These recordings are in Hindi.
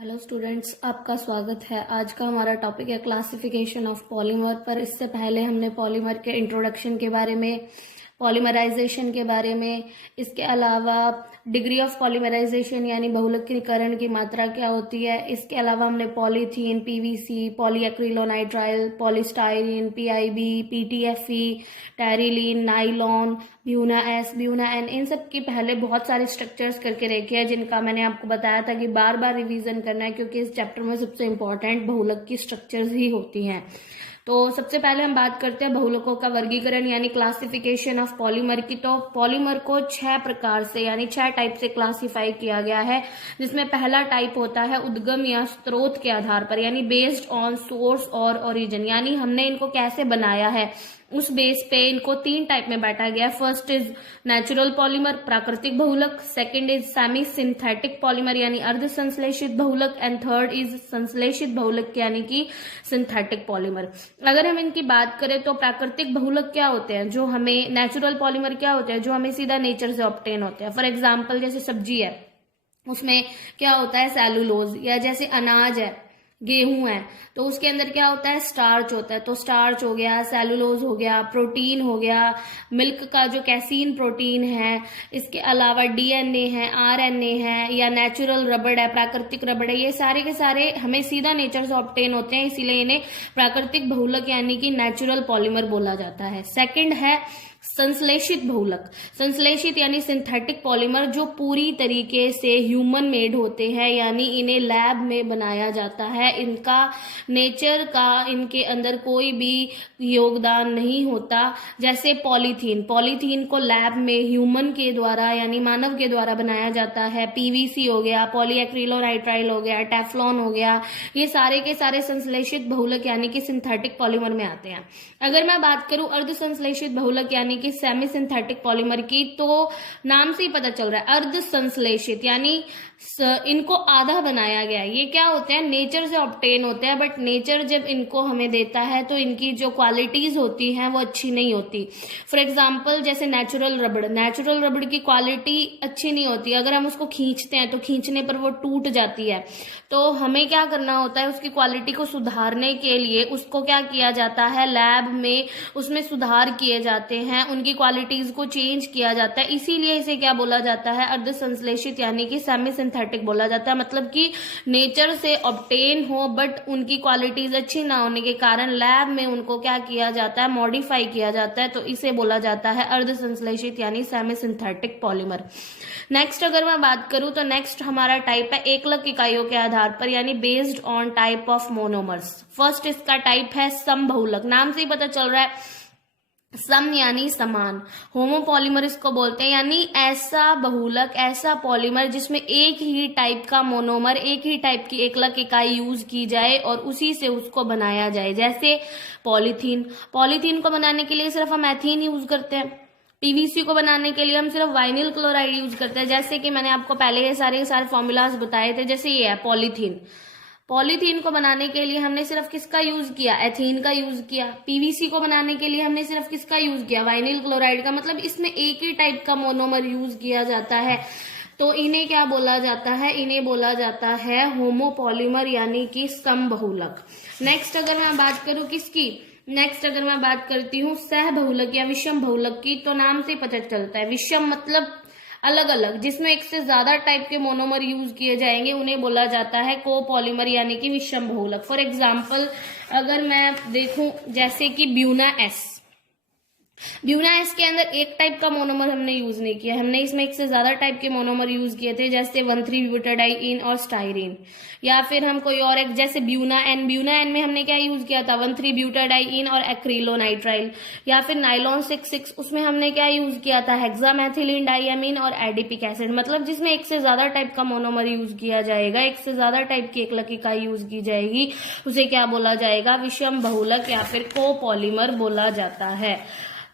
हेलो स्टूडेंट्स, आपका स्वागत है। आज का हमारा टॉपिक है क्लासिफिकेशन ऑफ पॉलीमर। पर इससे पहले हमने पॉलीमर के इंट्रोडक्शन के बारे में, पॉलीमराइजेशन के बारे में, इसके अलावा डिग्री ऑफ पॉलीमराइजेशन यानी बहुलकीकरण की मात्रा क्या होती है, इसके अलावा हमने polythene, PVC, polyacrylonitrile, polystyrene, PIB, PTFE, terylene, nylon, buna S, buna N, इन सब की पहले बहुत सारे स्ट्रक्चर्स करके रखे हैं जिनका मैंने आपको बताया था कि बार बार रिवीजन करना है, क्योंकि इस चैप्टर में सबसे इंपॉर्टेंट बहुलक की स्ट्रक्चर्स ही होती हैं। तो सबसे पहले हम बात करते हैं बहुलकों का वर्गीकरण यानी क्लासिफिकेशन ऑफ पॉलीमर की। तो पॉलीमर को 6 प्रकार से यानी 6 टाइप से क्लासिफाई किया गया है, जिसमें पहला टाइप होता है उद्गम या स्रोत के आधार पर यानी बेस्ड ऑन सोर्स और ओरिजिन, यानी हमने इनको कैसे बनाया है उस बेस पे इनको 3 टाइप में बांटा गया। फर्स्ट इज नेचुरल पॉलीमर, प्राकृतिक बहुलक, second is semi synthetic polymer यानी अर्ध संश्लेषित बहुलक, एंड थर्ड इज संश्लेषित बहुलक यानी कि सिंथेटिक पॉलीमर। अगर हम इनकी बात करें तो प्राकृतिक बहुलक क्या होते हैं, जो हमें, नेचुरल पॉलीमर क्या होते हैं जो हमें सीधा नेचर से ऑब्टेन होते हैं। फॉर एग्जाम्पल जैसे सब्जी है, उसमें क्या होता है सेलुलोज, या जैसे अनाज है, गेहूं है, तो उसके अंदर क्या होता है स्टार्च होता है, तो स्टार्च हो गया, सेलुलोज हो गया, प्रोटीन हो गया, मिल्क का जो कैसीन प्रोटीन है, इसके अलावा डीएनए है, आरएनए है, या नेचुरल रबड़ है, प्राकृतिक रबड़ है, ये सारे के सारे हमें सीधा नेचर से ऑब्टेन होते हैं, इसीलिए इन्हें प्राकृतिक बहुलक यानी कि नेचुरल पॉलीमर बोला जाता है। सेकंड है संश्लेषित बहुलक। संश्लेषित यानी सिंथेटिक पॉलीमर जो पूरी तरीके से ह्यूमन मेड होते हैं, यानी इन्हें लैब में बनाया जाता है, इनका नेचर का इनके अंदर कोई भी योगदान नहीं होता। जैसे पॉलीथीन, पॉलीथीन को लैब में ह्यूमन के द्वारा यानी मानव के द्वारा बनाया जाता है। पीवीसी हो गया, पॉलीएक्रिलोनाइट्राइल हो गया, टेफ्लॉन हो गया, ये सारे के सारे संश्लेषित बहुलक यानी कि सिंथेटिक पॉलीमर में आते हैं। अगर मैं बात करूं अर्ध संश्लेषित बहुलक यानी कि सेमी सिंथेटिक पॉलीमर की, तो नाम से ही पता चल रहा है अर्ध संश्लेषित यानी इनको आधा बनाया गया है। ये क्या होते हैं, नेचर से ऑब्टेन होते हैं, बट नेचर जब इनको हमें देता है तो इनकी जो क्वालिटीज होती हैं वो अच्छी नहीं होती। फॉर एग्जांपल जैसे नेचुरल रबड़, नेचुरल रबड़ की क्वालिटी अच्छी नहीं होती, अगर हम उसको खींचते हैं तो खींचने पर वो टूट जाती है। तो हमें क्या करना होता है, उसकी क्वालिटी को सुधारने के लिए उसको क्या किया जाता है, लैब में उसमें सुधार किए जाते हैं, उनकी क्वालिटीज को चेंज किया जाता है, इसीलिए इसे क्या बोला जाता है, अर्ध संश्लेषित यानी कि सेमी सिंथेटिक बोला जाता है। मतलब कि नेचर से ऑब्टेन हो बट उनकी क्वालिटीज अच्छी ना होने के कारण लैब में उनको क्या किया जाता है, मॉडिफाई किया जाता है, तो इसे बोला जाता है अर्ध संश्लेषित यानी सेमी सिंथेटिक पॉलीमर। नेक्स्ट अगर मैं बात करूं तो नेक्स्ट हमारा टाइप है एकलक इकाइयों के आधार पर यानी based on type of monomers. First इसका टाइप है समबहुलक, नाम से ही पता चल रहा है सम यानी समान, होमोपॉलीमर इसको बोलते हैं, यानी ऐसा बहुलक, ऐसा पॉलीमर जिसमें एक ही टाइप का मोनोमर, एक ही टाइप की एकलक इकाई यूज की जाए और उसी से उसको बनाया जाए। जैसे पॉलीथीन, पॉलीथीन को बनाने के लिए सिर्फ हम एथीन यूज करते हैं, पीवीसी को बनाने के लिए हम सिर्फ वाइनिल क्लोराइड यूज करते हैं। जैसे कि मैंने आपको पहले ये सारे फॉर्मूलाज बताए थे, जैसे ये है पॉलीथीन, पॉलीथीन को बनाने के लिए हमने सिर्फ किसका यूज किया, एथीन का यूज किया। पीवीसी को बनाने के लिए हमने सिर्फ किसका यूज किया, वाइनिल क्लोराइड का। मतलब इसमें एक ही टाइप का मोनोमर यूज किया जाता है, तो इन्हें क्या बोला जाता है, इन्हें बोला जाता है होमोपॉलीमर यानी कि समबहुलक। नेक्स्ट अगर मैं बात करूं किसकी, नेक्स्ट अगर मैं बात करती हूँ सह बहुलक या विषम बहुलक की, तो नाम से पता चलता है विषम मतलब अलग अलग, जिसमें एक से ज्यादा टाइप के मोनोमर यूज किए जाएंगे, उन्हें बोला जाता है कोपॉलीमर यानी कि विषम बहुलक। फॉर एग्जाम्पल अगर मैं देखूं जैसे कि ब्यूना एस, ब्यूना एस के अंदर एक टाइप का मोनोमर हमने यूज नहीं किया, हमने इसमें एक से ज्यादा टाइप के मोनोमर यूज किए थे, जैसे 1,3-ब्यूटाडाइइन और स्टाइरीन। या फिर हम कोई और एक जैसे ब्यूना एन, ब्यूना एन में हमने क्या यूज किया था, 1,3-ब्यूटाडाइइन और एक्रिलोनाइट्राइल। या फिर नाइलॉन 6,6, उसमें हमने क्या यूज किया था, हेक्सामेथिलीन डाइएमीन और एडिपिक एसिड। मतलब जिसमें एक से ज्यादा टाइप का मोनोमर यूज किया जाएगा, एक से ज्यादा टाइप की एकलक इकाई यूज की जाएगी, उसे क्या बोला जाएगा, विषम बहुलक या फिर कोपॉलीमर बोला जाता है।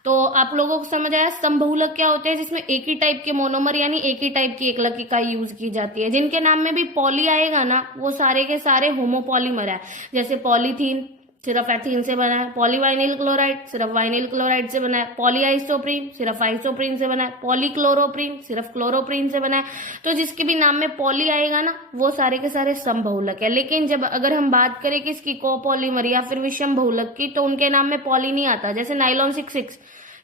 तो आप लोगों को समझ आया समबहुलक क्या होते हैं, जिसमें एक ही टाइप के मोनोमर यानी एक ही टाइप की एकलक इकाई यूज की जाती है। जिनके नाम में भी पॉली आएगा ना, वो सारे के सारे होमोपॉलीमर है, जैसे पॉलीथीन, सिर्फ एथीन से बना है। पॉलीवाइनिल क्लोराइड सिर्फ वाइनिल क्लोराइड से बना है। पॉलीआइसोप्रीन सिर्फ आइसोप्रीन से बना है। पॉलीक्लोरोप्रीन सिर्फ क्लोरोप्रीन से बना है। तो जिसके भी नाम में पॉली आएगा ना, वो सारे के सारे समबहुलक है। लेकिन जब अगर हम बात करें कि इसकी कोपॉलीमर या फिर विषम बहुलक की, तो उनके नाम में पॉली नहीं आता। जैसे नाइलॉन 66,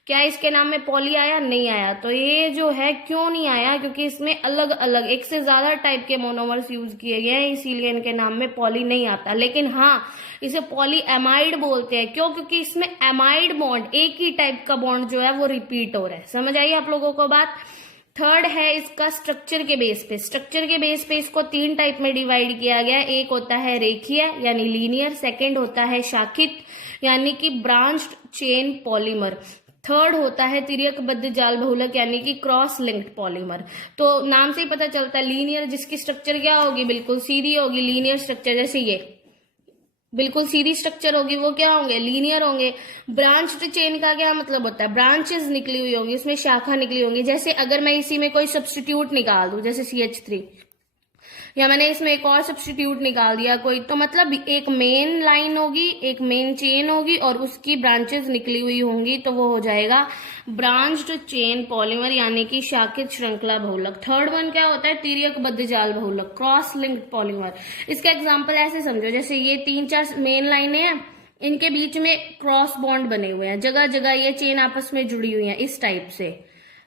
क्या इसके नाम में पॉली आया? नहीं आया। तो ये जो है क्यों नहीं आया? क्योंकि इसमें अलग अलग एक से ज्यादा टाइप के मोनोमर्स यूज किए गए हैं, इसीलिए इनके नाम में पॉली नहीं आता। लेकिन हाँ, इसे पॉलीएमाइड बोलते हैं। क्यों? क्योंकि इसमें एमाइड बॉन्ड, एक ही टाइप का बॉन्ड जो है वो रिपीट हो रहा है। समझ आई आप लोगों को बात? थर्ड है इसका स्ट्रक्चर के बेस पे। स्ट्रक्चर के बेस पे इसको 3 टाइप में डिवाइड किया गया। एक होता है रेखीय यानी लीनियर, सेकंड होता है शाखित यानी कि ब्रांच्ड चेन पॉलीमर, थर्ड होता है तिर्यकबद्ध जाल बहुलक यानी कि क्रॉस लिंक्ड पॉलीमर। तो नाम से ही पता चलता है लीनियर, जिसकी स्ट्रक्चर क्या होगी? बिल्कुल सीधी होगी। लीनियर स्ट्रक्चर, जैसे ये बिल्कुल सीधी स्ट्रक्चर होगी, वो क्या होंगे? लीनियर होंगे। ब्रांच्ड चेन का क्या मतलब होता है? ब्रांचेस निकली हुई होंगी, उसमें शाखा निकली होंगी। जैसे अगर मैं इसी में कोई सब्स्टिट्यूट निकाल दूं, जैसे CH3, या मैंने इसमें एक और सब्स्टिट्यूट निकाल दिया कोई, तो मतलब एक मेन लाइन होगी, एक मेन चेन होगी और उसकी ब्रांचेस निकली हुई होंगी, तो वो हो जाएगा ब्रांच्ड चेन पॉलीमर यानी कि शाखित श्रृंखला बहुलक। थर्ड वन क्या होता है? तिर्यकबद्ध जाल बहुलक, क्रॉस लिंक्ड पॉलीमर। इसका एग्जाम्पल ऐसे समझो, जैसे ये 3-4 मेन लाइनें हैं, इनके बीच में क्रॉस बॉन्ड बने हुए हैं, जगह जगह ये चेन आपस में जुड़ी हुई है इस टाइप से।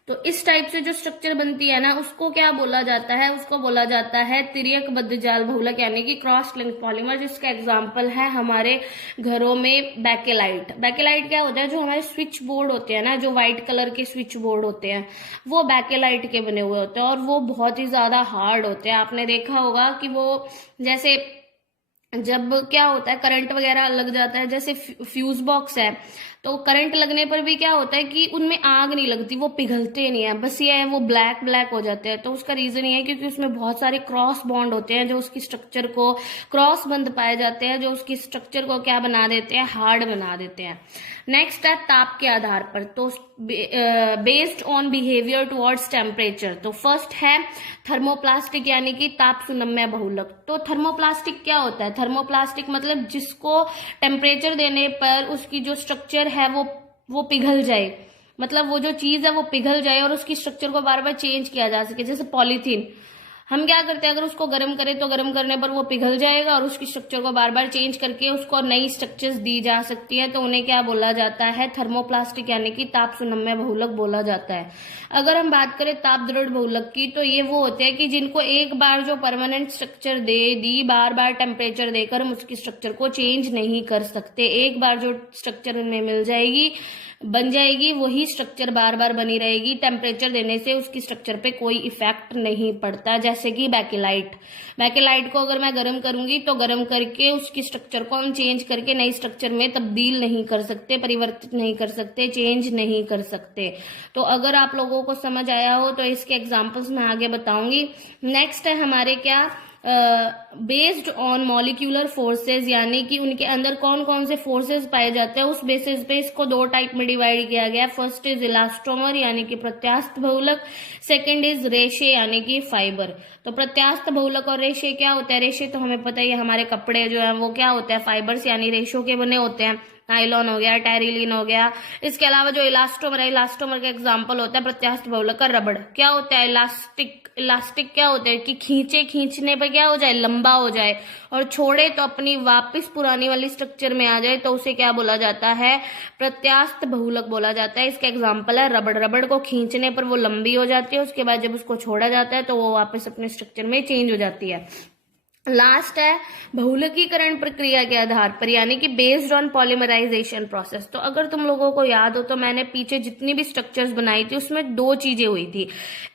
तो इस टाइप से जो स्ट्रक्चर बनती है ना, उसको क्या बोला जाता है? उसको बोला जाता है तिर्यकबद्ध जाल बहुलक यानी कि क्रॉस लिंक्ड पॉलीमर, जिसका एग्जांपल है हमारे घरों में बैकेलाइट। बैकेलाइट क्या होता है? जो हमारे स्विच बोर्ड होते हैं ना, जो व्हाइट कलर के स्विच बोर्ड होते हैं, वो बैकेलाइट के बने हुए होते हैं और वो बहुत ही ज्यादा हार्ड होते हैं। आपने देखा होगा कि वो जैसे जब क्या होता है, करंट वगैरह लग जाता है, जैसे फ्यूज बॉक्स है, तो करंट लगने पर भी क्या होता है कि उनमें आग नहीं लगती, वो पिघलते नहीं है, बस ये है वो ब्लैक ब्लैक हो जाते हैं। तो उसका रीजन ये है क्योंकि उसमें बहुत सारे क्रॉस बॉन्ड होते हैं जो उसकी स्ट्रक्चर को, क्रॉस बंध पाए जाते हैं जो उसकी स्ट्रक्चर को क्या बना देते हैं? हार्ड बना देते हैं। नेक्स्ट है ताप के आधार पर, तो based on behaviour towards temperature. तो फर्स्ट है थर्मोप्लास्टिक यानी कि ताप सुनम्य बहुलक। तो थर्मोप्लास्टिक क्या होता है? थर्मोप्लास्टिक मतलब जिसको टेम्परेचर देने पर उसकी जो स्ट्रक्चर है वो पिघल जाए, मतलब वो जो चीज है वो पिघल जाए और उसकी स्ट्रक्चर को बार बार चेंज किया जा सके। जैसे पॉलीथीन, हम क्या करते हैं, अगर उसको गर्म करें तो गर्म करने पर वो पिघल जाएगा और उसकी स्ट्रक्चर को बार बार चेंज करके उसको नई स्ट्रक्चर्स दी जा सकती है, तो उन्हें क्या बोला जाता है? थर्मोप्लास्टिक यानी कि ताप सुनम्य बहुलक बोला जाता है। अगर हम बात करें ताप दृढ़ बहुलक की, तो ये वो होते हैं कि जिनको एक बार जो परमानेंट स्ट्रक्चर दी, बार बार टेम्परेचर देकर हम उसकी स्ट्रक्चर को चेंज नहीं कर सकते। एक बार जो स्ट्रक्चर उनमें मिल जाएगी, बन जाएगी, वही स्ट्रक्चर बार बार बनी रहेगी। टेम्परेचर देने से उसकी स्ट्रक्चर पे कोई इफेक्ट नहीं पड़ता। जैसे कि बैकेलाइट को अगर मैं गर्म करूंगी तो गर्म करके उसकी स्ट्रक्चर को हम चेंज करके नई स्ट्रक्चर में तब्दील नहीं कर सकते, परिवर्तित नहीं कर सकते, चेंज नहीं कर सकते। तो अगर आप लोगों को समझ आया हो तो इसके एग्जाम्पल्स मैं आगे बताऊंगी। नेक्स्ट है हमारे क्या, बेस्ड ऑन मॉलिक्यूलर फोर्सेस, यानी कि उनके अंदर कौन कौन से फोर्सेस पाए जाते हैं, उस बेसिस पे इसको 2 टाइप में डिवाइड किया गया। फर्स्ट इज इलास्टोमर यानी कि प्रत्यास्थ बहुलक, सेकंड इज रेशे यानी कि फाइबर। तो प्रत्यास्थ बहुलक और रेशे क्या होता है? रेशे तो हमें पता ही है, हमारे कपड़े जो है वो क्या होते हैं? फाइबर्स यानी रेशों के बने होते हैं। नायलॉन हो गया, टेरिलीन हो गया। इसके अलावा जो इलास्टोमर है, इलास्टोमर का एग्जांपल होता है प्रत्यास्थ बहुलक का रबड़। क्या होता है? इलास्टिक क्या होता है कि खींचने पर क्या हो जाए? लंबा हो जाए, और छोड़े तो अपनी वापस पुरानी वाली स्ट्रक्चर में आ जाए, तो उसे क्या बोला जाता है? प्रत्यास्थ बहुलक बोला जाता है। इसका एग्जांपल है रबड़। रबड़ को खींचने पर वो लंबी हो जाती है, उसके बाद जब उसको छोड़ा जाता है तो वो वापस अपने स्ट्रक्चर में चेंज हो जाती है। लास्ट है बहुलकीकरण प्रक्रिया के आधार पर, यानी कि बेस्ड ऑन पॉलीमराइजेशन प्रोसेस। तो अगर तुम लोगों को याद हो तो मैंने पीछे जितनी भी स्ट्रक्चर्स बनाई थी उसमें 2 चीजें हुई थी।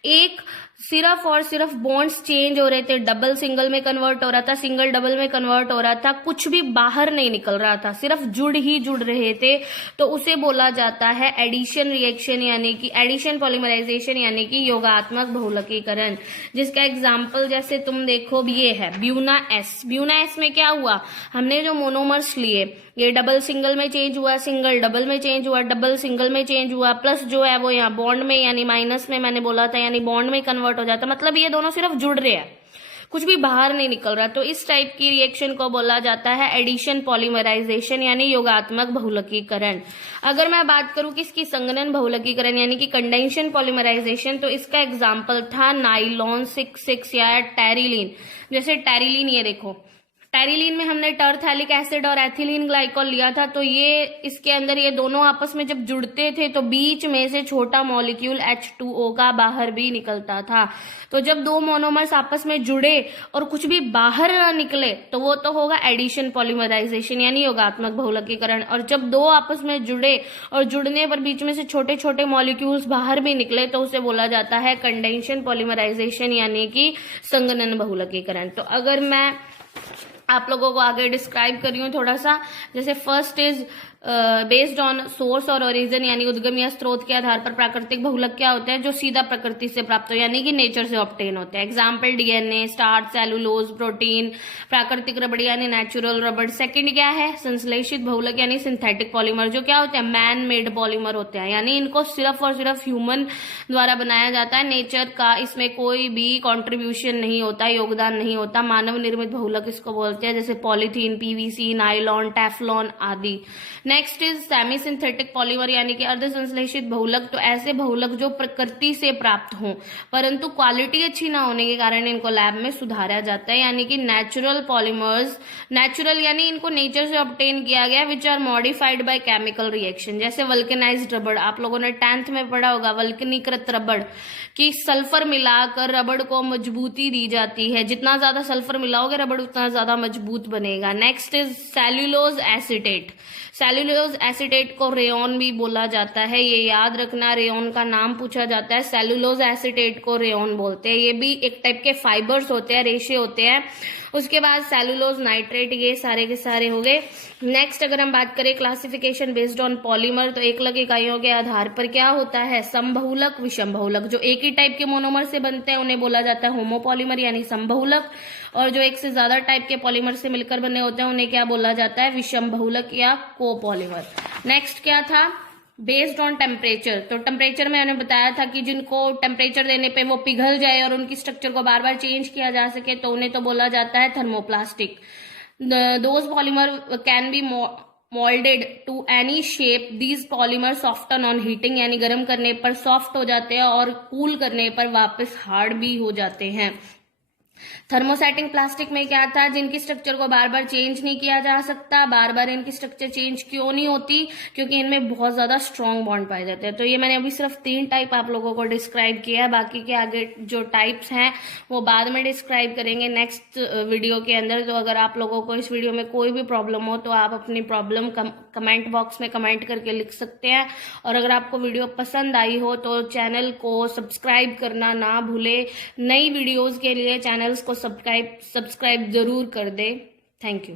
एक, सिर्फ और सिर्फ बॉन्ड्स चेंज हो रहे थे, डबल सिंगल में कन्वर्ट हो रहा था, सिंगल डबल में कन्वर्ट हो रहा था, कुछ भी बाहर नहीं निकल रहा था, सिर्फ जुड़ रहे थे, तो उसे बोला जाता है एडिशन रिएक्शन यानी कि एडिशन पॉलीमराइजेशन यानी कि योगात्मक बहुलकीकरण। जिसका एग्जाम्पल जैसे तुम देखो ये है ब्यूना एस में क्या हुआ? हमने जो मोनोमर्स लिए, ये डबल सिंगल में चेंज हुआ, सिंगल डबल में चेंज हुआ, डबल सिंगल में चेंज हुआ, प्लस जो है वो यहाँ बॉन्ड में यानी माइनस में मैंने बोला था, यानी बॉन्ड में कन्वर्ट हो जाता। मतलब ये दोनों सिर्फ जुड़ रहे हैं, कुछ भी बाहर नहीं निकल रहा। तो इस टाइप की रिएक्शन को बोला जाता है एडिशन पॉलीमराइजेशन यानी योगात्मक बहुलकीकरण। अगर मैं बात करूं कि इसकी संघनन बहुलकीकरण यानी कि कंडेंशन पॉलीमराइजेशन, तो इसका एग्जाम्पल था नाइलॉन 6,6 या टेरिलीन। जैसे टेरिलीन, ये देखो टेरिलीन में हमने टरथैलिक एसिड और एथिलीन ग्लाइकॉल लिया था, तो ये इसके अंदर ये दोनों आपस में जब जुड़ते थे तो बीच में से छोटा मॉलिक्यूल H2O का बाहर भी निकलता था। तो जब दो मोनोमर्स आपस में जुड़े और कुछ भी बाहर ना निकले तो वो तो होगा एडिशन पॉलीमराइजेशन यानी योगात्मक बहुलकीकरण। और जब दो आपस में जुड़े और जुड़ने पर बीच में से छोटे छोटे मॉलिक्यूल्स बाहर भी निकले तो उसे बोला जाता है कंडेंशन पॉलीमराइजेशन यानी कि संघनन बहुलकीकरण। तो अगर मैं आप लोगों को आगे डिस्क्राइब कर रही हूँ थोड़ा सा, जैसे first is based on source और ओरिजिन यानी उद्गम या स्रोत के आधार पर प्राकृतिक बहुलक क्या होते हैं, जो सीधा प्रकृति से प्राप्त हो यानी कि नेचर से ऑब्टेन होते हैं। Example DNA, starch, cellulose, protein, प्राकृतिक रबड़ यानी नेचुरल रबड़। सेकंड क्या है, संश्लेषित बहुलक यानी सिंथेटिक पॉलीमर, जो क्या होते हैं, मैन मेड पॉलीमर होते हैं, यानी इनको सिर्फ और सिर्फ ह्यूमन द्वारा बनाया जाता है, नेचर का इसमें कोई भी कॉन्ट्रीब्यूशन नहीं होता, योगदान नहीं होता। मानव निर्मित बहुलक इसको बोलते हैं, जैसे पॉलीथीन, पीवीसी, नाइलॉन, टेफ्लॉन आदि। Next is semi synthetic polymer यानी कि अर्ध संश्लेषित बहुलक। तो ऐसे बहुलक जो प्रकृति से प्राप्त हों परंतु क्वालिटी अच्छी ना होने के कारण इनको लैब में सुधारा जाता है, यानी कि नेचुरल पॉलीमर्स, नेचुरल यानी इनको नेचर से ऑब्टेन किया गया, which are modified by chemical reaction. जैसे वल्केनाइज्ड रबड़, आप लोगों ने 10th में पढ़ा होगा, वल्कनीकृत रबड़ कि सल्फर मिलाकर रबड़ को मजबूती दी जाती है, जितना ज्यादा सल्फर मिलाओगे रबड़ उतना ज्यादा मजबूत बनेगा। Next is cellulose acetate. Cellulose acetate को रेयन भी बोला जाता है, ये याद रखना, रेयन का नाम पूछा जाता है, सेल्यूलोज एसीटेट को रेयन बोलते हैं। ये भी एक टाइप के फाइबर्स होते हैं, रेशे होते हैं। उसके बाद सेल्यूलोज नाइट्रेट, ये सारे के सारे हो गए। नेक्स्ट अगर हम बात करें क्लासिफिकेशन बेस्ड ऑन पॉलीमर, तो एकलक इकाइयों के आधार पर क्या होता है, समबहुलक, विषम बहुलक। जो एक ही टाइप के मोनोमर से बनते हैं उन्हें बोला जाता है होमोपॉलीमर यानी समबहुलक, और जो एक से ज्यादा टाइप के पॉलीमर से मिलकर बने होते हैं उन्हें क्या बोला जाता है, विषम बहुलक या कोपॉलीमर। नेक्स्ट क्या था, बेस्ड ऑन टेम्परेचर। तो टेम्परेचर में मैंने बताया था कि जिनको टेम्परेचर देने पे वो पिघल जाए और उनकी स्ट्रक्चर को बार बार चेंज किया जा सके तो उन्हें तो बोला जाता है thermoplastic. Those polymer can be moulded to any shape, these polymer soften on heating यानी गर्म करने पर सॉफ्ट हो जाते हैं और कूल करने पर वापस हार्ड भी हो जाते हैं। थर्मोसेटिंग प्लास्टिक में क्या था, जिनकी स्ट्रक्चर को बार बार चेंज नहीं किया जा सकता। बार बार इनकी स्ट्रक्चर चेंज क्यों नहीं होती, क्योंकि इनमें बहुत ज्यादा स्ट्रॉन्ग बॉन्ड पाए जाते हैं। तो ये मैंने अभी सिर्फ 3 टाइप आप लोगों को डिस्क्राइब किया है, बाकी के आगे जो टाइप्स हैं वो बाद में डिस्क्राइब करेंगे नेक्स्ट वीडियो के अंदर। तो अगर आप लोगों को इस वीडियो में कोई भी प्रॉब्लम हो तो आप अपनी प्रॉब्लम कमेंट बॉक्स में कमेंट करके लिख सकते हैं। और अगर आपको वीडियो पसंद आई हो तो चैनल को सब्सक्राइब करना ना भूले। नई वीडियोज के लिए चैनल्स को सब्सक्राइब जरूर कर दे। Thank you.